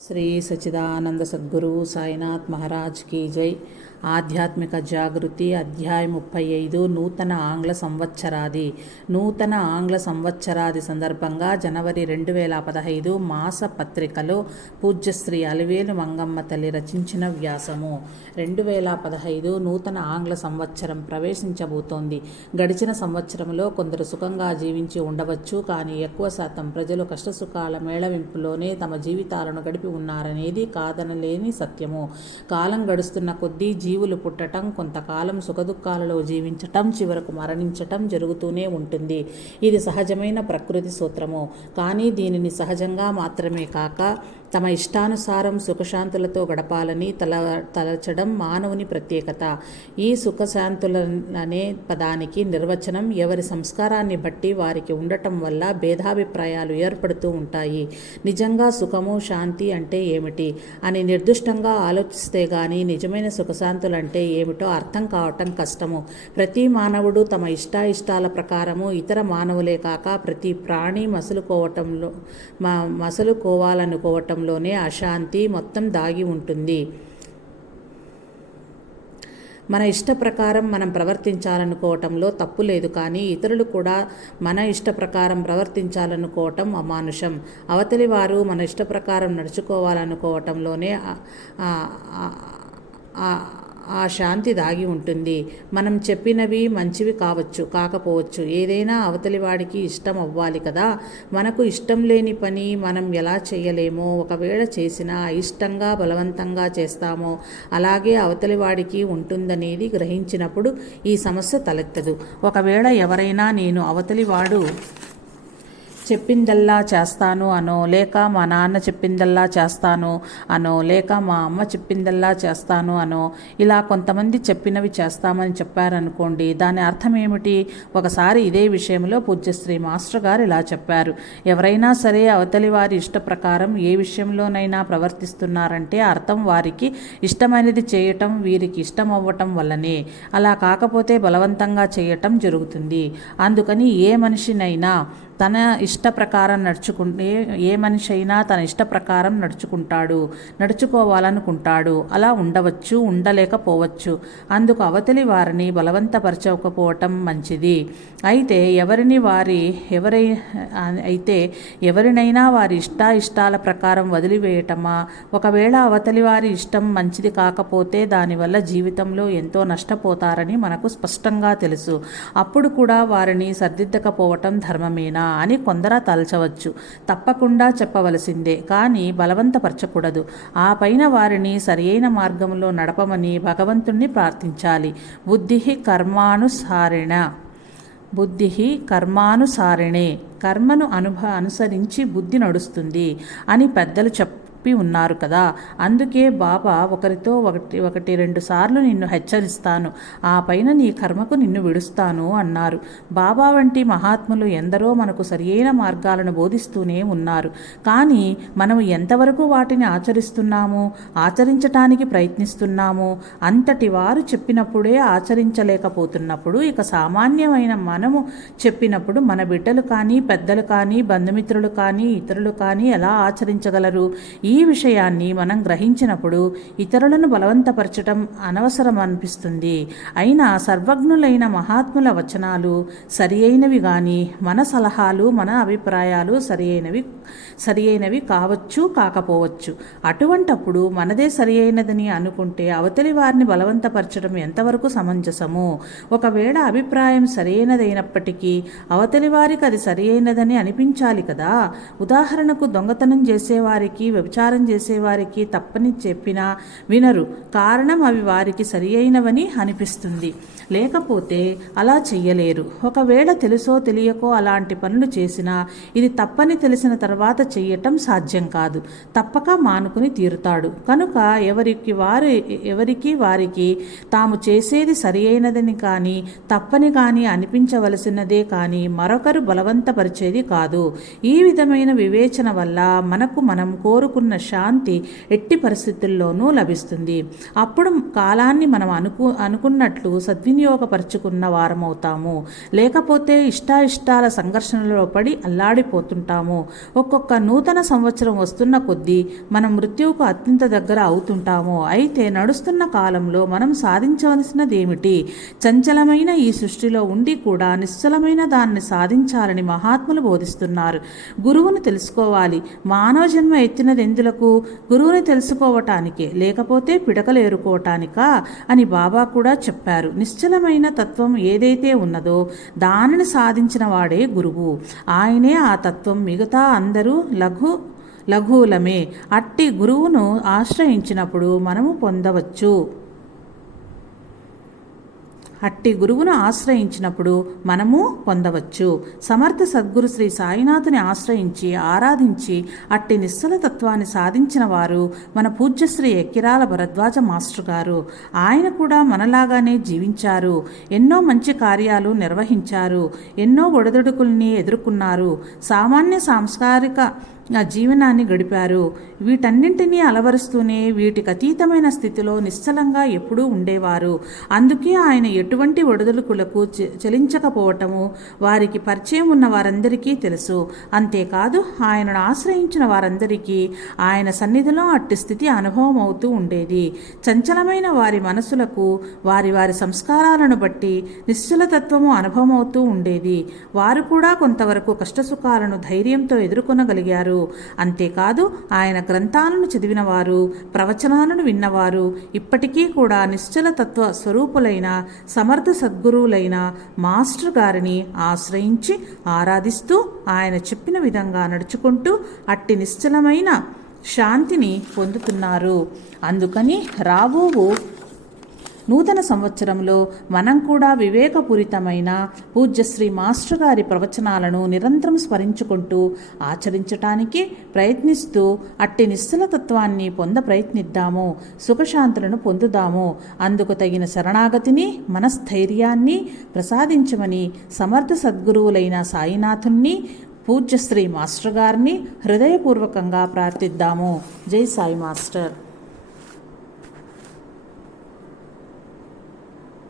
శ్రీ సచ్చిదానంద సద్గురు సాయినాథ్ మహారాజ్ की जय। ఆధ్యాత్మిక జాగృతి అధ్యాయం 35 నూతన ఆంగ్ల సంవత్సరాది సందర్భంగా జనవరి 2015 మాస పత్రికలో పూజ్యశ్రీ అలివేలు మంగమ్మ తల్లి రచించిన వ్యాసము। 2015 నూతన ఆంగ్ల సంవత్సరం ప్రవేశించబోతోంది। గడిచిన సంవత్సరంలో కొందరు సుఖంగా జీవించి ఉండవచ్చు, కానీ ఎక్కువ శాతం ప్రజలు కష్టసుఖాల మేళవింపులోనే తమ జీవితాలను గడిపి ఉన్నారనేది కాదనలేని సత్యము। కాలం గడుస్తున్న కొద్దీ జీవులు పుట్టటం, కొంతకాలం సుఖదుఖాలలో జీవించటం, చివరకు మరణించటం జరుగుతూనే ఉంటుంది। ఇది సహజమైన ప్రకృతి సూత్రము। కానీ దీనిని సహజంగా మాత్రమే కాక తమ ఇష్టానుసారం సుఖశాంతులతో గడపాలని తలచడం మానవుని ప్రత్యేకత। ఈ సుఖశాంతులనే పదానికి నిర్వచనం ఎవరి సంస్కారాన్ని బట్టి వారికి ఉండటం వల్ల భేదాభిప్రాయాలు ఏర్పడుతూ ఉంటాయి। నిజంగా సుఖము శాంతి అంటే ఏమిటి అని నిర్దిష్టంగా ఆలోచిస్తే గానీ నిజమైన సుఖశాంతులంటే ఏమిటో అర్థం కావటం కష్టము। ప్రతి మానవుడు తమ ఇష్టాయిష్టాల ప్రకారము ఇతర మానవులే కాక ప్రతి ప్రాణి మసలుకోవాలనుకోవటంలోనే అశాంతి మొత్తం దాగి ఉంటుంది। మన ఇష్ట ప్రకారం మనం ప్రవర్తించాలనుకోవటంలో తప్పు లేదు, కానీ ఇతరులు కూడా మన ఇష్ట ప్రకారం ప్రవర్తించాలనుకోవటం అమానుషం। అవతలి వారు మన ఇష్ట ప్రకారం నడుచుకోవాలనుకోవటంలోనే ఆ శాంతి దాగి ఉంటుంది। మనం చెప్పినవి మంచివి కావచ్చు, కాకపోవచ్చు, ఏదైనా అవతలివాడికి ఇష్టం అవ్వాలి కదా। మనకు ఇష్టం లేని పని మనం ఎలా చేయలేమో, ఒకవేళ చేసినా అయిష్టంగా బలవంతంగా చేస్తామో అలాగే అవతలివాడికి ఉంటుందనేది గ్రహించినప్పుడు ఈ సమస్య తలెత్తదు। ఒకవేళ ఎవరైనా నేను అవతలివాడు చెప్పిందల్లా చేస్తాను అనో, లేక మా నాన్న చెప్పిందల్లా చేస్తాను అనో, లేక మా అమ్మ చెప్పిందల్లా చేస్తాను అనో, ఇలా కొంతమంది చెప్పినవి చేస్తామని చెప్పారనుకోండి, దాని అర్థం ఏమిటి? ఒకసారి ఇదే విషయంలో పూజ్యశ్రీ మాస్టర్ గారు ఇలా చెప్పారు, ఎవరైనా సరే అవతలి వారి ఇష్ట ప్రకారం ఏ విషయంలోనైనా ప్రవర్తిస్తున్నారంటే అర్థం వారికి ఇష్టమైనది చేయటం వీరికి ఇష్టం అవ్వటం వల్లనే, అలా కాకపోతే బలవంతంగా చేయటం జరుగుతుంది। అందుకని ఏ మనిషి అయినా తన ఇష్ట ప్రకారం నడుచుకోవాలనుకుంటాడు। అలా ఉండవచ్చు, ఉండలేకపోవచ్చు। అందుకు అవతలి వారిని బలవంతపరచకపోవటం మంచిది। అయితే ఎవరినైనా వారి ఇష్టాల ప్రకారం వదిలివేయటమా? ఒకవేళ అవతలి వారి ఇష్టం మంచిది కాకపోతే దానివల్ల జీవితంలో ఎంతో నష్టపోతారని మనకు స్పష్టంగా తెలుసు। అప్పుడు కూడా వారిని సర్దిద్దకపోవటం ధర్మమేనా అని కొందరు తలచవచ్చు। తప్పకుండా చెప్పవలసిందే, కానీ బలవంతపరచకూడదు। ఆ పైన వారిని సరియైన మార్గంలో నడపమని భగవంతుణ్ణి ప్రార్థించాలి। బుద్ధి కర్మానుసారిణే, కర్మను అనుసరించి బుద్ధి నడుస్తుంది అని పెద్దలు చెప్పి ఉన్నారు కదా। అందుకే బాబా ఒకటి రెండు సార్లు నిన్ను హెచ్చరిస్తాను, ఆ పైన నీ కర్మకు నిన్ను విడుస్తాను అన్నారు। బాబా వంటి మహాత్ములు ఎందరో మనకు సరియైన మార్గాలను బోధిస్తూనే ఉన్నారు, కానీ మనము ఎంతవరకు వాటిని ఆచరించటానికి ప్రయత్నిస్తున్నాము? అంతటి వారు చెప్పినప్పుడే ఆచరించలేకపోతున్నప్పుడు ఇక సామాన్యమైన మనము చెప్పినప్పుడు మన బిడ్డలు కానీ, పెద్దలు కానీ, బంధుమిత్రులు కానీ, ఇతరులు కానీ ఎలా ఆచరించగలరు? ఈ విషయాన్ని మనం గ్రహించినప్పుడు ఇతరులను బలవంతపరచడం అనవసరం అనిపిస్తుంది। అయినా సర్వజ్ఞులైన మహాత్ముల వచనాలు సరి అయినవి గాని మన సలహాలు, మన అభిప్రాయాలు సరి అయినవి కావచ్చు, కాకపోవచ్చు। అటువంటప్పుడు మనదే సరి అయినదని అనుకుంటే అవతలి వారిని బలవంతపరచడం ఎంతవరకు సమంజసము? ఒకవేళ అభిప్రాయం సరైనదైనప్పటికీ అవతలి వారికి అది సరి అయినదని అనిపించాలి కదా। ఉదాహరణకు దొంగతనం చేసేవారికి, వ్యభిచారం చేసేవారికి తప్పని చెప్పినా వినరు, కారణం అవి వారికి సరి అయినవని అనిపిస్తుంది, లేకపోతే అలా చెయ్యలేరు। ఒకవేళ తెలుసో తెలియకో అలాంటి పనులు చేసినా ఇది తప్పని తెలిసిన తర్వాత చెయ్యటం సాధ్యం కాదు, తప్పక మానుకుని తీరుతాడు। కనుక ఎవరికి వారికి తాము చేసేది సరి అయినదని కానీ తప్పని కానీ అనిపించవలసినదే కానీ మరొకరు బలవంతపరిచేది కాదు। ఈ విధమైన వివేచన వల్ల మనకు మనం కోరుకున్న శాంతి ఎట్టి పరిస్థితుల్లోనూ లభిస్తుంది. అప్పుడు కాలాన్ని మనం అనుకున్నట్లు సద్వినియోగపరుచుకున్న వారమవుతాము. లేకపోతే ఇష్టాయిష్టాల సంఘర్షణలో పడి అల్లాడిపోతుంటాము. ఒక్కొక్క నూతన సంవత్సరం వస్తున్న కొద్దీ మనం మృత్యువుకు అత్యంత దగ్గర అవుతుంటాము. అయితే నడుస్తున్న కాలంలో మనం సాధించవలసినదేమిటి? చంచలమైన ఈ సృష్టిలో ఉండి కూడా నిశ్చలమైన దాన్ని సాధించాలని మహాత్ములు బోధిస్తున్నారు. గురువును తెలుసుకోవాలి. మానవ జన్మ ఎత్తినది ఎందులకు? గురువుని తెలుసుకోవటానికే, లేకపోతే పిడకలు ఏరుకోవటానికా అని బాబా కూడా చెప్పారు. నిశ్చలమైన తత్వం ఏదైతే ఉన్నదో దానిని సాధించిన వాడే గురువు. ఆయనే ఆ తత్వం. మిగతా అందరూ లఘువులమే. అట్టి గురువును ఆశ్రయించినప్పుడు మనము పొందవచ్చు. సమర్థ సద్గురు శ్రీ సాయినాథుని ఆశ్రయించి ఆరాధించి అట్టి నిశ్చల తత్వాన్ని సాధించిన వారు మన పూజ్యశ్రీ ఎక్కిరాల భరద్వాజ మాస్టర్ గారు. ఆయన కూడా మనలాగానే జీవించారు. ఎన్నో మంచి కార్యాలు నిర్వహించారు. ఎన్నో ఒడిదుడుకుల్ని ఎదుర్కొన్నారు. సామాన్య సాంస్కారిక జీవనాన్ని గడిపారు. వీటన్నింటినీ అలవరుస్తూనే వీటికి అతీతమైన స్థితిలో నిశ్చలంగా ఎప్పుడూ ఉండేవారు. అందుకే ఆయన ఎటువంటి ఒడిదుడుకులకు చలించకపోవటము వారికి పరిచయం ఉన్న వారందరికీ తెలుసు. అంతేకాదు ఆయనను ఆశ్రయించిన వారందరికీ ఆయన సన్నిధిలో అట్టి స్థితి అనుభవం అవుతూ ఉండేది. చంచలమైన వారి మనసులకు వారి వారి సంస్కారాలను బట్టి నిశ్చలతత్వము అనుభవం అవుతూ ఉండేది. వారు కూడా కొంతవరకు కష్టసుఖాలను ధైర్యంతో ఎదుర్కొనగలిగారు. అంతేకాదు ఆయన గ్రంథాలను చదివినవారు, ప్రవచనాలను విన్నవారు ఇప్పటికీ కూడా నిశ్చల తత్వ స్వరూపులైన సమర్థ సద్గురువులైన మాస్టర్ గారిని ఆశ్రయించి ఆరాధిస్తూ ఆయన చెప్పిన విధంగా నడుచుకుంటూ అట్టి నిశ్చలమైన శాంతిని పొందుతున్నారు. అందుకని రాబోవు నూతన సంవత్సరంలో మనం కూడా వివేకపూరితమైన పూజ్యశ్రీ మాస్టర్ గారి ప్రవచనాలను నిరంతరం స్మరించుకుంటూ ఆచరించటానికి ప్రయత్నిస్తూ అట్టి నిశ్చలతత్వాన్ని ప్రయత్నిద్దాము. సుఖశాంతులను పొందుదాము. అందుకు తగిన శరణాగతిని, మనస్థైర్యాన్ని ప్రసాదించమని సమర్థ సద్గురువులైన సాయినాథుణ్ణి, పూజ్యశ్రీ మాస్టర్ గారిని హృదయపూర్వకంగా ప్రార్థిద్దాము. జై సాయి మాస్టర్.